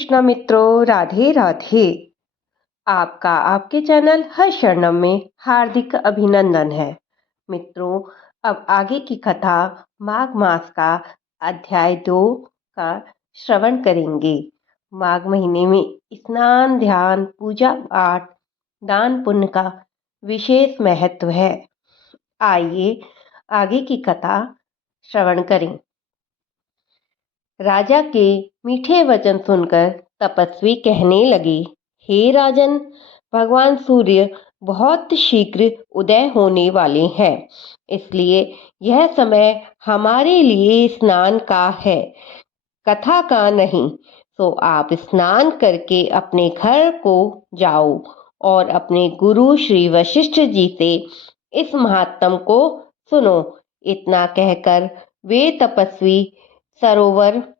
कृष्ण मित्रों, राधे राधे। आपका आपके चैनल हर शरणम में हार्दिक अभिनंदन है। मित्रों, अब आगे की कथा माघ मास का अध्याय 2 का श्रवण करेंगे। माघ महीने में स्नान, ध्यान, पूजा पाठ, दान पुण्य का विशेष महत्व है। आइए आगे की कथा श्रवण करें। राजा के मीठे वचन सुनकर तपस्वी कहने लगे, हे राजन, भगवान सूर्य बहुत शीघ्र उदय होने वाले हैं, इसलिए यह समय हमारे लिए स्नान का है, कथा का नहीं। तो आप स्नान करके अपने घर को जाओ और अपने गुरु श्री वशिष्ठ जी से इस महात्म को सुनो। इतना कहकर वे तपस्वी सरोवर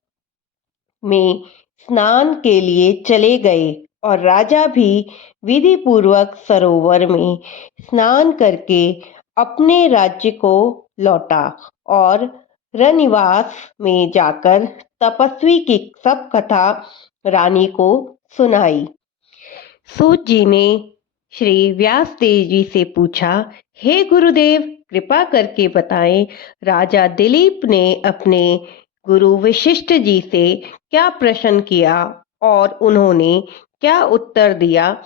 में स्नान के लिए चले गए और राजा भी विधि पूर्वक सरोवर में स्नान करके अपने राज्य को लौटा और रनिवास में जाकर तपस्वी की सब कथा रानी को सुनाई। सूत जी ने श्री व्यास देव जी से पूछा, हे गुरुदेव, कृपा करके बताएं, राजा दिलीप ने अपने गुरु वशिष्ठ जी से क्या प्रश्न किया और उन्होंने क्या उत्तर दिया,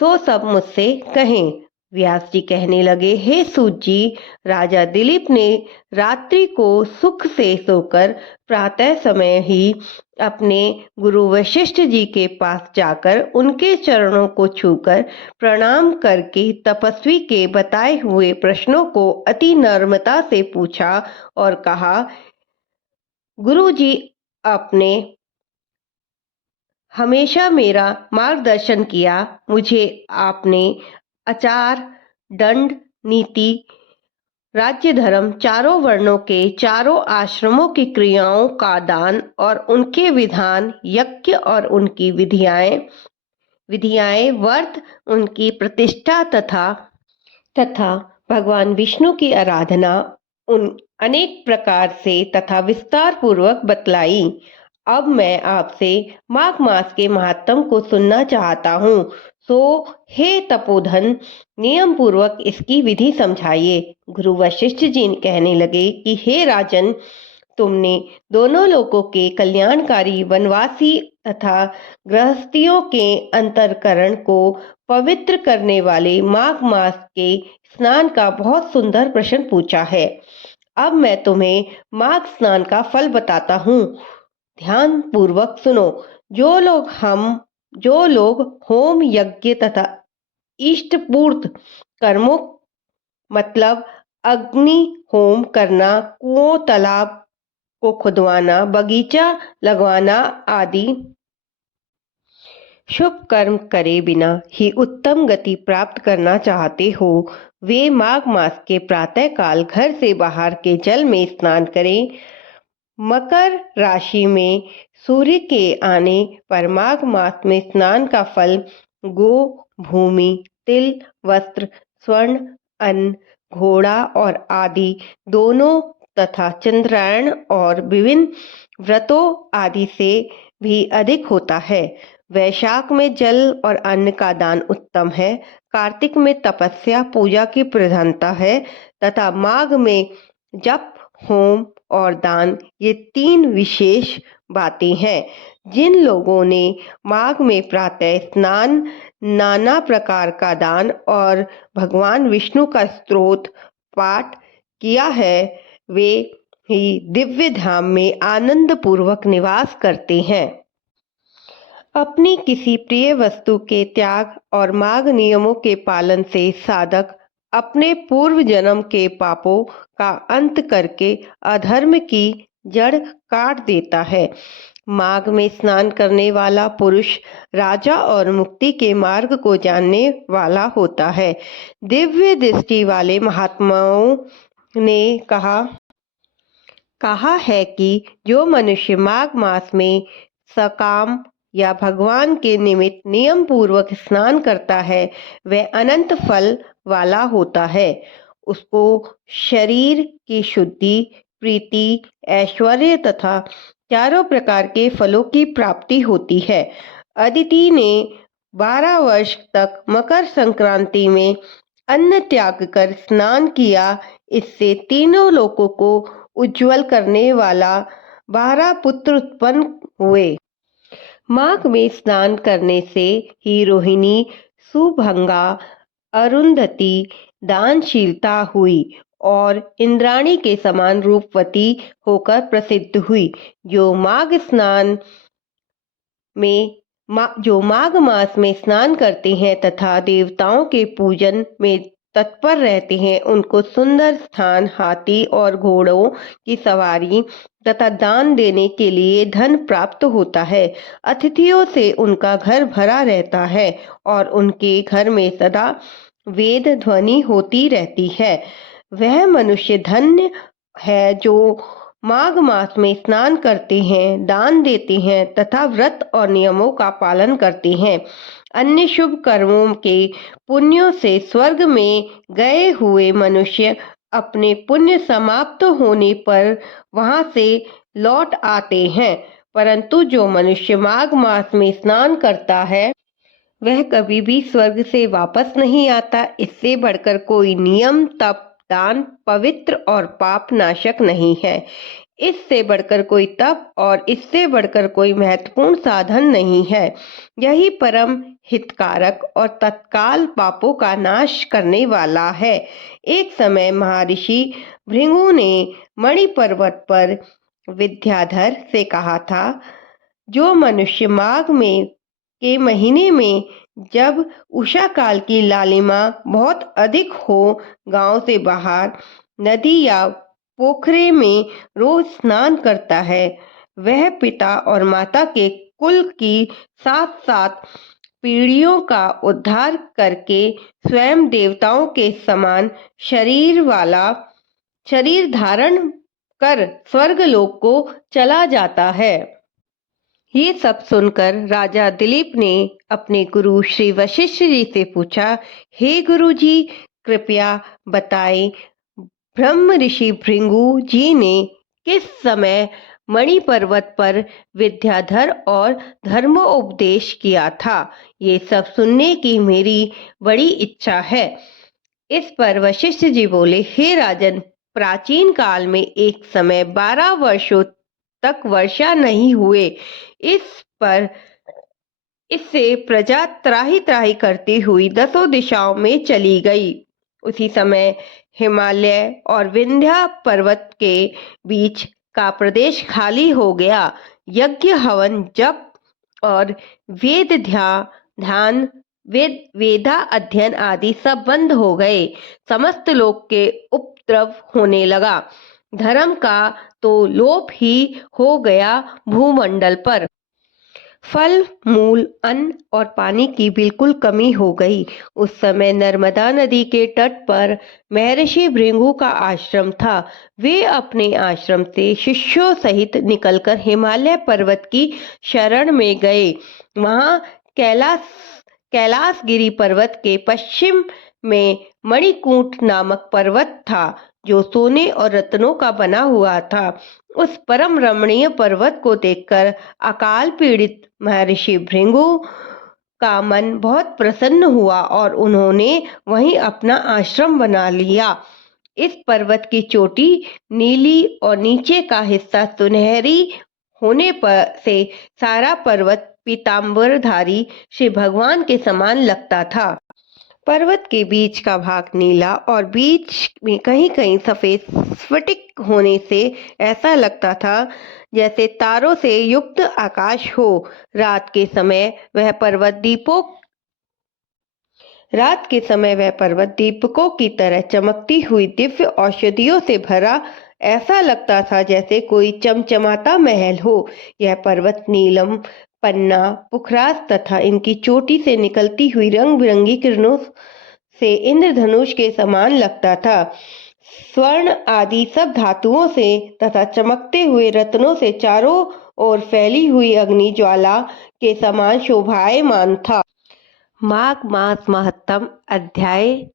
तो सब मुझसे कहें। व्यास जी कहने लगे, हे सूत जी, राजा दिलीप ने रात्रि को सुख से सोकर प्रातः समय ही अपने गुरु वशिष्ठ जी के पास जाकर उनके चरणों को छूकर प्रणाम करके तपस्वी के बताए हुए प्रश्नों को अति नम्रता से पूछा और कहा, गुरु जी, आपने हमेशा मेरा मार्गदर्शन किया। मुझे आपने आचार, दंड, नीति, राज्य धर्म, चारों वर्णों के चारों आश्रमों की क्रियाओं का दान और उनके विधान, यज्ञ और उनकी विधियाएं, व्रत, उनकी प्रतिष्ठा तथा भगवान विष्णु की आराधना उन अनेक प्रकार से तथा विस्तार पूर्वक बतलाई। अब मैं आपसे माघ मास के महात्म को सुनना चाहता हूँ। सो हे तपोधन, नियम पूर्वक इसकी विधि समझाइए। गुरु वशिष्ठ जी कहने लगे कि हे राजन, तुमने दोनों लोकों के कल्याणकारी वनवासी तथा गृहस्थियों के अंतरकरण को पवित्र करने वाले माघ मास के स्नान का बहुत सुंदर प्रश्न पूछा है। अब मैं तुम्हें माघ स्नान का फल बताता हूँ, ध्यान पूर्वक सुनो। जो लोग होम, यज्ञ तथा इष्टपूर्त कर्मों, मतलब अग्नि होम करना, कुओं, तालाब को खुदवाना, बगीचा लगवाना आदि शुभ कर्म करे बिना ही उत्तम गति प्राप्त करना चाहते हो, वे माघ मास के प्रातः काल घर से बाहर के जल में स्नान करें। मकर राशि में सूर्य के आने पर माघ मास में स्नान का फल गो, भूमि, तिल, वस्त्र, स्वर्ण, अन्न, घोड़ा और आदि दोनों तथा चंद्रायण और विभिन्न व्रतों आदि से भी अधिक होता है। वैशाख में जल और अन्न का दान उत्तम है। कार्तिक में तपस्या, पूजा की प्रधानता है तथा माघ में जप, होम और दान, ये 3 विशेष बातें हैं। जिन लोगों ने माघ में प्रातः स्नान, नाना प्रकार का दान और भगवान विष्णु का स्तोत्र पाठ किया है, वे ही दिव्य धाम में आनंद पूर्वक निवास करते हैं। अपनी किसी प्रिय वस्तु के त्याग और माघ नियमों के पालन से साधक अपने पूर्व जन्म के पापों का अंत करके अधर्म की जड़ काट देता है। माघ में स्नान करने वाला पुरुष राजा और मुक्ति के मार्ग को जानने वाला होता है। दिव्य दृष्टि वाले महात्माओं ने कहा है कि जो मनुष्य माघ मास में सकाम या भगवान के निमित्त नियम पूर्वक स्नान करता है, वह अनंत फल वाला होता है। उसको शरीर की शुद्धि, प्रीति, ऐश्वर्य तथा चारों प्रकार के फलों की प्राप्ति होती है। अदिति ने 12 वर्ष तक मकर संक्रांति में अन्न त्याग कर स्नान किया। इससे तीनों लोकों को उज्जवल करने वाला 12 पुत्र उत्पन्न हुए। माघ में स्नान करने से ही रोहिणी, सुभंगा, अरुंधति दानशीलता हुई और इंद्राणी के समान रूपवती होकर प्रसिद्ध हुई। जो माघ मास में स्नान करते हैं तथा देवताओं के पूजन में तत्पर रहते हैं, उनको सुंदर स्थान, हाथी और घोड़ों की सवारी तथा दान देने के लिए धन प्राप्त होता है। अतिथियों से उनका घर भरा रहता है और उनके घर में सदा वेद ध्वनि होती रहती है। वह मनुष्य धन्य है जो माघ मास में स्नान करते हैं, दान देते हैं तथा व्रत और नियमों का पालन करते हैं। अन्य शुभ कर्मों के पुण्यों से स्वर्ग में गए हुए मनुष्य अपने पुण्य समाप्त होने पर वहां से लौट आते हैं, परंतु जो मनुष्य माघ मास में स्नान करता है वह कभी भी स्वर्ग से वापस नहीं आता। इससे बढ़कर कोई नियम, तप, दान, पवित्र और पाप नाशक नहीं है। इससे बढ़कर कोई तप और इससे बढ़कर कोई महत्वपूर्ण साधन नहीं है। यही परम हितकारक और तत्काल पापों का नाश करने वाला है। एक समय महर्षि भृगु ने मणि पर्वत पर विद्याधर से कहा था, जो मनुष्य माघ में के महीने में, जब उषा काल की लालिमा बहुत अधिक हो, गांव से बाहर नदी या पोखरे में रोज स्नान करता है, वह पिता और माता के कुल की साथ साथ पीढ़ियों का उद्धार करके स्वयं देवताओं के समान शरीर धारण कर स्वर्गलोक को चला जाता है। ये सब सुनकर राजा दिलीप ने अपने गुरु श्री वशिष्ठ जी से पूछा, हे गुरु जी, कृपया बताएं, ब्रह्म ऋषि भृगु जी ने किस समय मणि पर्वत पर विद्याधर और धर्मोपदेश किया था? ये सब सुनने की मेरी बड़ी इच्छा है। इस पर वशिष्ठ जी बोले, हे राजन, प्राचीन काल में एक समय 12 वर्षों तक वर्षा नहीं हुए। इससे प्रजा त्राही त्राही करती हुई 10 दिशाओं में चली गई। उसी समय हिमालय और विंध्य पर्वत के बीच का प्रदेश खाली हो गया। यज्ञ, हवन, जप और वेदा अध्ययन आदि सब बंद हो गए। समस्त लोक के उपद्रव होने लगा। धर्म का तो लोप ही हो गया भूमंडल पर। फल, मूल, अन्न और पानी की बिल्कुल कमी हो गई। उस समय नर्मदा नदी के तट पर महर्षि भृगु का आश्रम था। वे अपने आश्रम से शिष्यों सहित निकलकर हिमालय पर्वत की शरण में गए। वहां कैलाशगिरी पर्वत के पश्चिम में मणिकूट नामक पर्वत था, जो सोने और रत्नों का बना हुआ था। उस परम रमणीय पर्वत को देखकर अकाल पीड़ित महर्षि भृगु का मन बहुत प्रसन्न हुआ और उन्होंने वहीं अपना आश्रम बना लिया। इस पर्वत की चोटी नीली और नीचे का हिस्सा सुनहरी होने पर से सारा पर्वत पीतांबरधारी श्री भगवान के समान लगता था। पर्वत के बीच का भाग नीला और बीच में कहीं कहीं सफेद स्फटिक होने से ऐसा लगता था जैसे तारों से युक्त आकाश हो। रात के समय वह पर्वत दीपकों की तरह चमकती हुई दिव्य औषधियों से भरा ऐसा लगता था जैसे कोई चमचमाता महल हो। यह पर्वत नीलम, पन्ना, पुखराज तथा इनकी चोटी से निकलती हुई रंग बिरंगी किरणों से इंद्रधनुष के समान लगता था। स्वर्ण आदि सब धातुओं से तथा चमकते हुए रत्नों से चारों ओर फैली हुई अग्नि ज्वाला के समान शोभायमान था। माघ मास महत्तम, अध्याय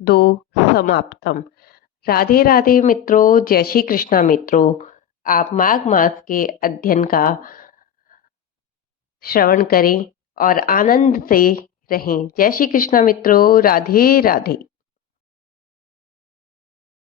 2 समाप्तम। राधे राधे मित्रों, जय श्री कृष्णा मित्रों। आप माघ मास के अध्ययन का श्रवण करें और आनंद से रहें। जय श्री कृष्ण मित्रों, राधे राधे।